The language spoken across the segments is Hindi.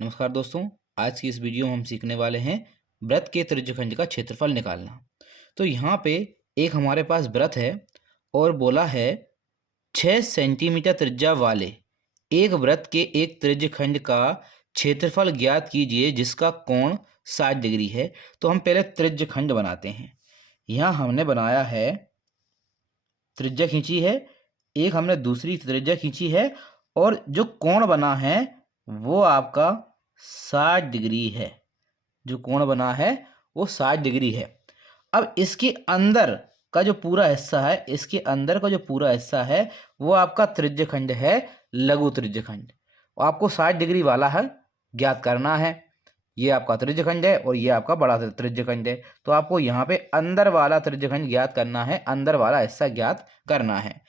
नमस्कार दोस्तों। आज की इस वीडियो में हम सीखने वाले हैं वृत्त के त्रिज्यखंड का क्षेत्रफल निकालना। तो यहाँ पे एक हमारे पास वृत्त है और बोला है 6 सेंटीमीटर त्रिज्या वाले एक वृत्त के एक त्रिज्यखंड का क्षेत्रफल ज्ञात कीजिए जिसका कोण 60 डिग्री है। तो हम पहले त्रिज्यखंड बनाते हैं। यहाँ हमने बनाया है, त्रिज्या खींची है, एक हमने दूसरी त्रिज्या खींची है और जो कोण बना है वो आपका 60 डिग्री है। जो कोण बना है वो 60 डिग्री है। अब इसके अंदर का जो पूरा हिस्सा है, इसके अंदर का जो पूरा हिस्सा है वो आपका त्रिज्यखंड है, लघु त्रिज्यखंड। आपको 60 डिग्री वाला है ज्ञात करना है। ये आपका त्रिज्यखंड है और ये आपका बड़ा त्रिज्यखंड है। तो आपको यहाँ पे अंदर वाला त्रिज्यखंड ज्ञात करना है, अंदर वाला हिस्सा ज्ञात करना है।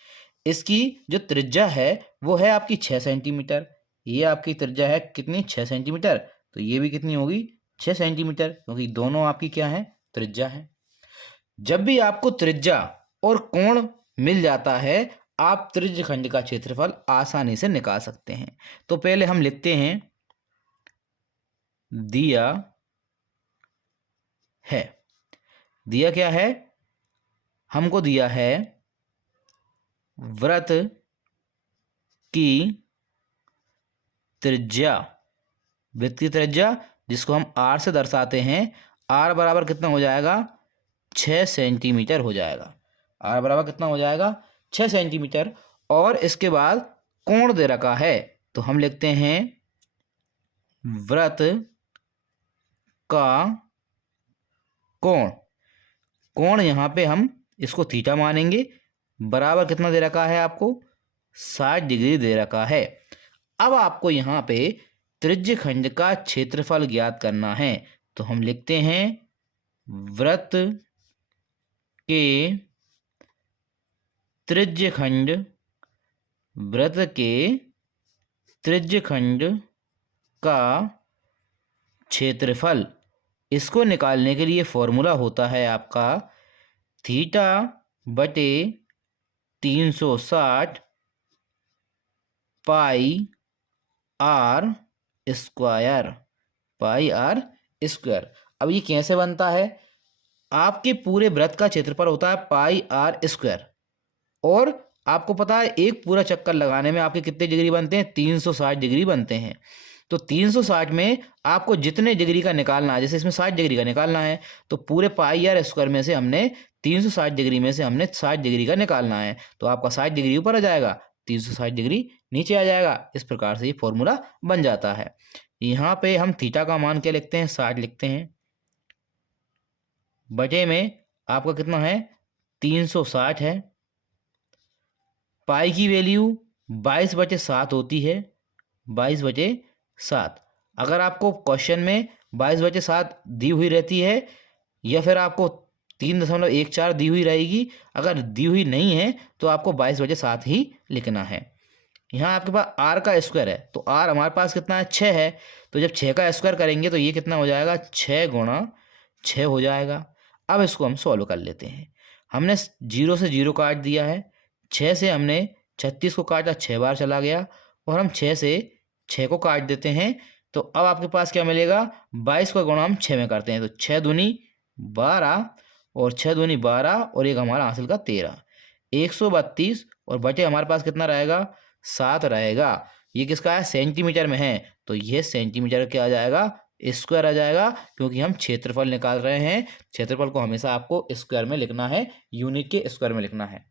इसकी जो त्रिज्या है वो है आपकी 6 सेंटीमीटर। ये आपकी त्रिज्या है कितनी? 6 सेंटीमीटर। तो ये भी कितनी होगी? 6 सेंटीमीटर, क्योंकि दोनों आपकी क्या है? त्रिज्या है। जब भी आपको त्रिज्या और कोण मिल जाता है आप त्रिज्यखंड का क्षेत्रफल आसानी से निकाल सकते हैं। तो पहले हम लिखते हैं दिया है। दिया क्या है? हमको दिया है वृत्त की त्रिज्या। वृत्त की त्रिज्या जिसको हम r से दर्शाते हैं, r बराबर कितना हो जाएगा? 6 सेंटीमीटर हो जाएगा। r बराबर कितना हो जाएगा? 6 सेंटीमीटर। और इसके बाद कोण दे रखा है तो हम लिखते हैं वृत्त का कोण। कोण यहाँ पे हम इसको थीटा मानेंगे। बराबर कितना दे रखा है आपको? 60 डिग्री दे रखा है। अब आपको यहाँ पे त्रिज्यखंड का क्षेत्रफल ज्ञात करना है। तो हम लिखते हैं वृत्त के त्रिज्यखंड, वृत्त के त्रिज्यखंड का क्षेत्रफल। इसको निकालने के लिए फॉर्मूला होता है आपका थीटा बटे 360 pi r square, pi r square. अब ये कैसे बनता है? आपके पूरे वृत्त का क्षेत्रफल होता है पाई आर स्क्वायर और आपको पता है एक पूरा चक्कर लगाने में आपके कितने डिग्री बनते हैं? 360 डिग्री बनते हैं। तो 360 में आपको जितने डिग्री का निकालना है, जैसे इसमें 60 डिग्री का निकालना है तो पूरे पाई आर स्क्वायर में से हमने 360 डिग्री में से हमने 60 डिग्री का निकालना है। तो आपका 60 डिग्री ऊपर आ जाएगा, 360 डिग्री नीचे आ जाएगा। इस प्रकार से ये फॉर्मूला बन जाता है। यहाँ पे हम थीटा का मान क्या लिखते हैं? 60 लिखते हैं। बटे में आपका कितना है? 360 है। पाई की वैल्यू 22/7 होती है, 22/7। अगर आपको क्वेश्चन में 22/7 दी हुई रहती है या फिर आपको 3.14 दी हुई रहेगी, अगर दी हुई नहीं है तो आपको 22/7 ही लिखना है। यहाँ आपके पास r का स्क्वायर है तो r हमारे पास कितना है? 6 है। तो जब 6 का स्क्वायर करेंगे तो ये कितना हो जाएगा? 6 गुणा 6 हो जाएगा। अब इसको हम सॉल्व कर लेते हैं। हमने 0 से 0 काट दिया है, 6 से हमने 36 को काटा, 6 बार चला गया और हम 6 से 6 को काट देते हैं। तो अब आपके पास क्या मिलेगा? 22 का गुणा हम 6 में करते हैं तो 6 दूनी 12 और 6 दूनी 12 और एक हमारा हासिल का 13, 132 और बटे हमारे पास कितना रहेगा? 7 रहेगा। ये किसका है? सेंटीमीटर में है तो ये सेंटीमीटर क्या आ जाएगा? स्क्वायर आ जाएगा, क्योंकि हम क्षेत्रफल निकाल रहे हैं। क्षेत्रफल को हमेशा आपको स्क्वायर में लिखना है, यूनिट के स्क्वायर में लिखना है।